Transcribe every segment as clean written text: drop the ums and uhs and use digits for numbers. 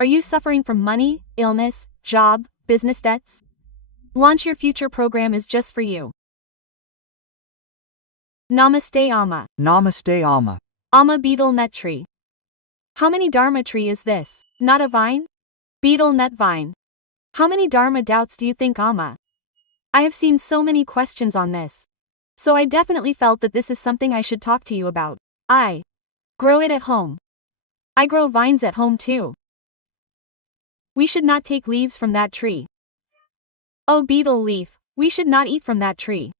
Are you suffering from money, illness, job, business debts? Launch Your Future program is just for you. Namaste Amma. Namaste Amma. Amma beetle nut tree. How many Dharma tree is this? Not a vine? Beetle nut vine. How many Dharma doubts do you think, Amma? I have seen so many questions on this. So I definitely felt that this is something I should talk to you about. I grow it at home. I grow vines at home too. We should not take leaves from that tree. Oh beetle leaf, we should not eat from that tree.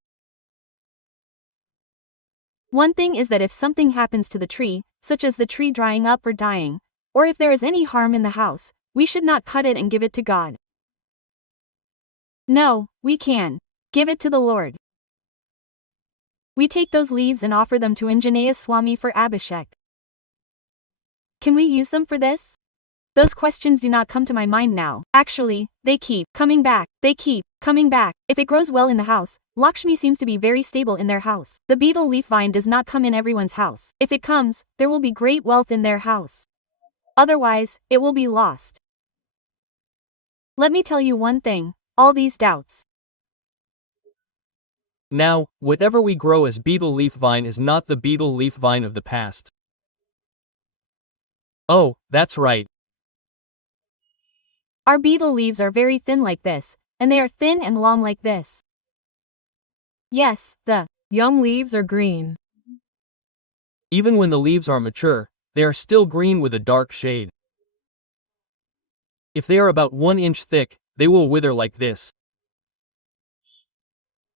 One thing is that if something happens to the tree, such as the tree drying up or dying, or if there is any harm in the house, we should not cut it and give it to God. No, we can give it to the Lord. We take those leaves and offer them to Anjaneya Swami for Abhishek. Can we use them for this? Those questions do not come to my mind now. Actually, they keep coming back. They keep coming back. If it grows well in the house, Lakshmi seems to be very stable in their house. The beetle leaf vine does not come in everyone's house. If it comes, there will be great wealth in their house. Otherwise, it will be lost. Let me tell you one thing, all these doubts. Now, whatever we grow as beetle leaf vine is not the beetle leaf vine of the past. Oh, that's right. Our beetle leaves are very thin like this, and they are thin and long like this. Yes, the young leaves are green. Even when the leaves are mature, they are still green with a dark shade. If they are about 1 inch thick, they will wither like this.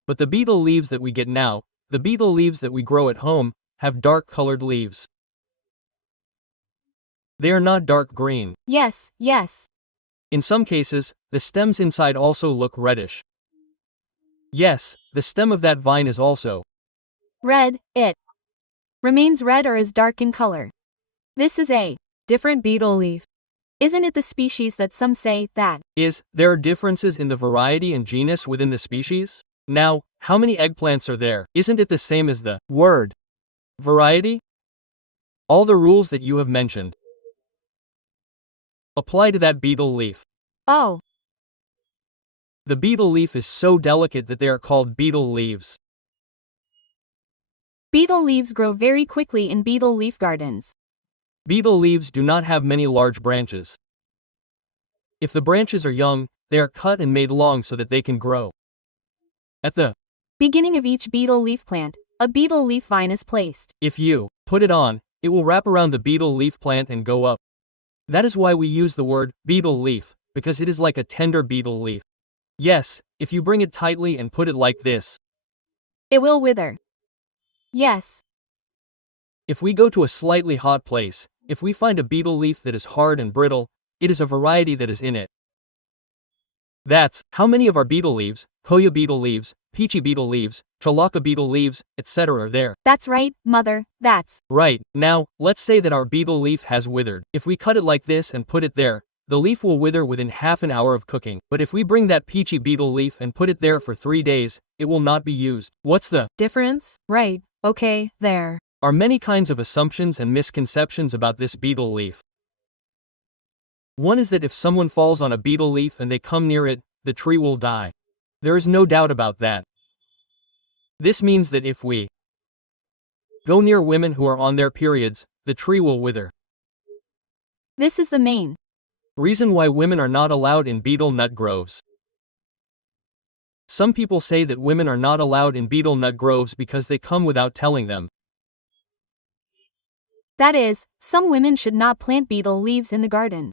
But the beetle leaves that we get now, the beetle leaves that we grow at home, have dark-colored leaves. They are not dark green. Yes, yes. In some cases, the stems inside also look reddish. Yes, the stem of that vine is also red. It remains red or is dark in color. This is a different beetle leaf. Isn't it the species that some say that there are differences in the variety and genus within the species? Now, how many eggplants are there? Isn't it the same as the word variety? All the rules that you have mentioned apply to that beetle leaf. Oh. The beetle leaf is so delicate that they are called beetle leaves. Beetle leaves grow very quickly in beetle leaf gardens. Beetle leaves do not have many large branches. If the branches are young, they are cut and made long so that they can grow. At the beginning of each beetle leaf plant, a beetle leaf vine is placed. If you put it on, it will wrap around the beetle leaf plant and go up. That is why we use the word beetle leaf, because it is like a tender beetle leaf. Yes, if you bring it tightly and put it like this, it will wither. Yes. If we go to a slightly hot place, if we find a beetle leaf that is hard and brittle, it is a variety that is in it. That's how many of our beetle leaves, koya beetle leaves, peachy beetle leaves, chalaka beetle leaves, etc. are there. That's right, mother, that's right. Now, let's say that our beetle leaf has withered. If we cut it like this and put it there, the leaf will wither within half an hour of cooking. But if we bring that peachy beetle leaf and put it there for 3 days, it will not be used. What's the difference? Right, okay, there are many kinds of assumptions and misconceptions about this beetle leaf. One is that if someone falls on a beetle leaf and they come near it, the tree will die. There is no doubt about that. This means that if we go near women who are on their periods, the tree will wither. This is the main reason why women are not allowed in beetle nut groves. Some people say that women are not allowed in beetle nut groves because they come without telling them. That is, some women should not plant beetle leaves in the garden.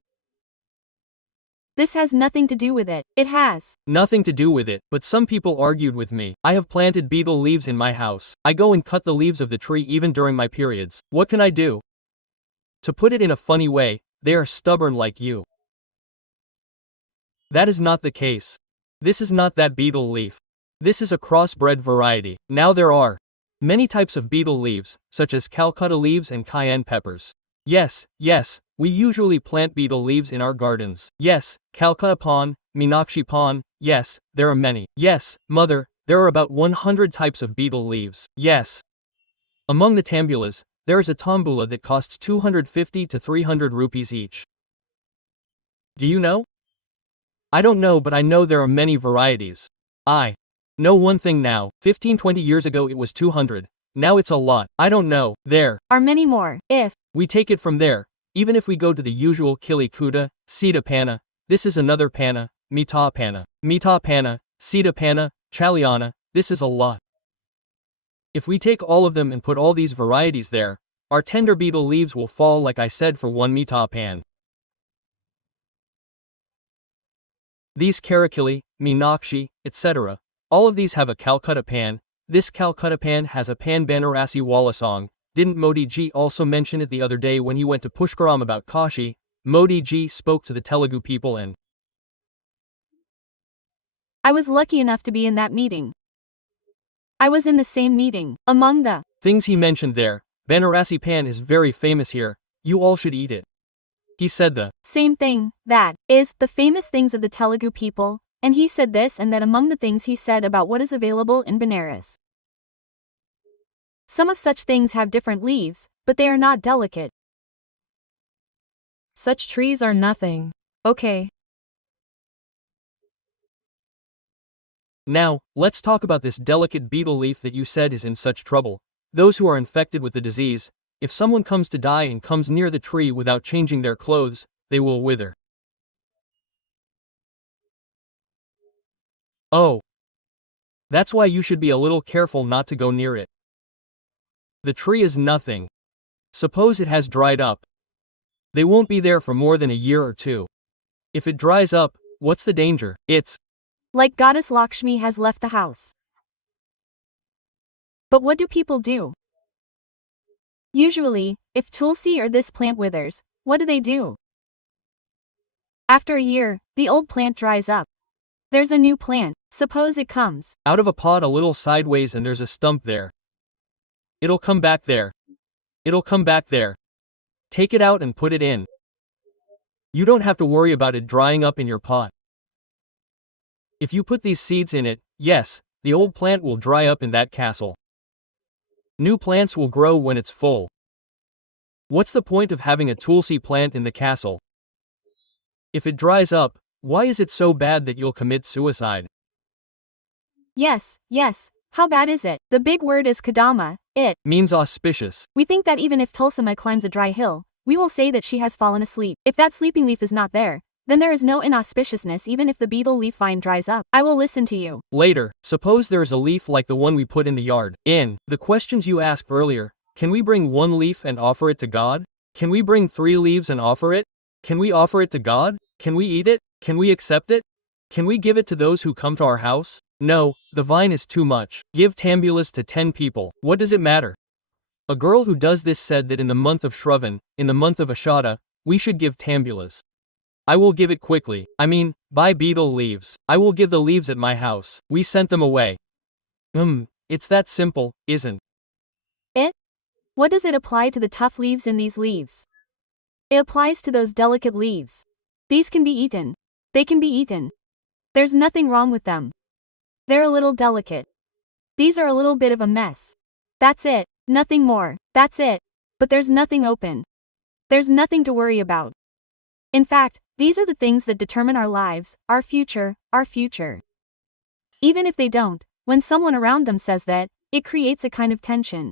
This has nothing to do with it. It has nothing to do with it, but some people argued with me. I have planted beetle leaves in my house. I go and cut the leaves of the tree even during my periods. What can I do? To put it in a funny way, they are stubborn like you. That is not the case. This is not that beetle leaf. This is a crossbred variety. Now there are many types of beetle leaves, such as Calcutta leaves and cayenne peppers. Yes, we usually plant beetle leaves in our gardens. Yes, Calcutta pon, Meenakshi pon, yes, there are many. Yes, mother, there are about 100 types of beetle leaves. Yes. Among the tambulas, there is a tambula that costs 250 to 300 rupees each. Do you know? I don't know, but I know there are many varieties. I know one thing now. 15-20 years ago it was 200. Now it's a lot. I don't know. There are many more. If we take it from there, even if we go to the usual Kili Kuta, Sita Panna, this is another Panna, Mita Panna, Sita Panna, Chaliana, this is a lot. If we take all of them and put all these varieties there, our tender beetle leaves will fall like I said for one Mita pan. These Karakili, Meenakshi, etc. All of these have a Calcutta pan. This Calcutta pan has a pan Banarasi Wala song. Didn't Modi ji also mention it the other day when he went to Pushkaram about Kashi? Modi ji spoke to the Telugu people and I was lucky enough to be in that meeting. I was in the same meeting. Among the things he mentioned there, Banarasi pan is very famous here. You all should eat it. He said the same thing, that is, the famous things of the Telugu people, and he said this and that among the things he said about what is available in Benares. Some of such things have different leaves, but they are not delicate. Such trees are nothing. Okay. Now, let's talk about this delicate beetle leaf that you said is in such trouble. Those who are infected with the disease, if someone comes to die and comes near the tree without changing their clothes, they will wither. Oh. That's why you should be a little careful not to go near it. The tree is nothing. Suppose it has dried up. They won't be there for more than a year or two. If it dries up, what's the danger? It's like Goddess Lakshmi has left the house. But what do people do? Usually, if Tulsi or this plant withers, what do they do? After a year, the old plant dries up. There's a new plant. Suppose it comes out of a pot a little sideways and there's a stump there. It'll come back there. It'll come back there. Take it out and put it in. You don't have to worry about it drying up in your pot. If you put these seeds in it, yes, the old plant will dry up in that castle. New plants will grow when it's full. What's the point of having a Tulsi plant in the castle? If it dries up, why is it so bad that you'll commit suicide? Yes, how bad is it? The big word is kadama, it means auspicious. We think that even if Tulsima climbs a dry hill, we will say that she has fallen asleep. If that sleeping leaf is not there, then there is no inauspiciousness even if the beetle leaf vine dries up. I will listen to you. Later, suppose there is a leaf like the one we put in the yard. In the questions you asked earlier, can we bring one leaf and offer it to God? Can we bring 3 leaves and offer it? Can we offer it to God? Can we eat it? Can we accept it? Can we give it to those who come to our house? No, the vine is too much. Give tambulas to 10 people. What does it matter? A girl who does this said that in the month of Shravan, in the month of Ashada, we should give tambulas. I will give it quickly. Buy beetle leaves. I will give the leaves at my house. We sent them away. It's that simple, isn't it? What does it apply to the tough leaves in these leaves? It applies to those delicate leaves. These can be eaten. They can be eaten. There's nothing wrong with them. They're a little delicate. These are a little bit of a mess. That's it. Nothing more. That's it. But there's nothing open. There's nothing to worry about. In fact, these are the things that determine our lives, our future. Even if they don't, when someone around them says that, it creates a kind of tension.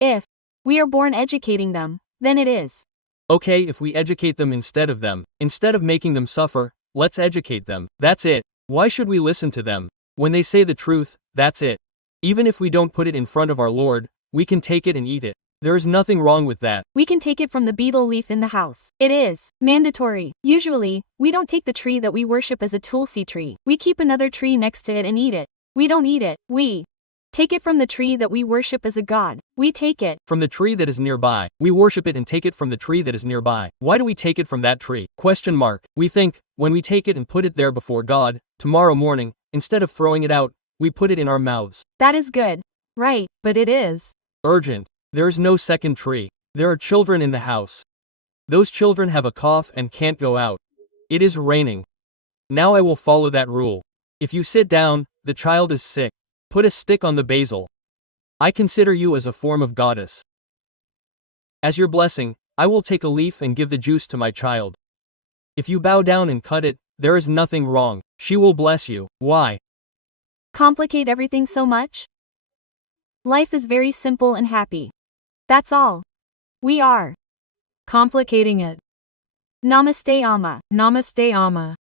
If we are born educating them, then it is okay if we educate them instead of them. Instead of making them suffer, let's educate them. That's it. Why should we listen to them? When they say the truth, that's it. Even if we don't put it in front of our Lord, we can take it and eat it. There is nothing wrong with that. We can take it from the beetle leaf in the house. It is mandatory. Usually, we don't take the tree that we worship as a Tulsi tree. We keep another tree next to it and eat it. We don't eat it. We take it from the tree that we worship as a god. We take it from the tree that is nearby. We worship it and take it from the tree that is nearby. Why do we take it from that tree? We think, when we take it and put it there before God, tomorrow morning, instead of throwing it out, we put it in our mouths. That is good. Right. But it is urgent. There is no second tree. There are children in the house. Those children have a cough and can't go out. It is raining. Now I will follow that rule. If you sit down, the child is sick. Put a stick on the basil. I consider you as a form of goddess. As your blessing, I will take a leaf and give the juice to my child. If you bow down and cut it, there is nothing wrong. She will bless you. Why? Complicate everything so much? Life is very simple and happy. That's all. We are Complicating it. Namaste Amma. Namaste, Amma.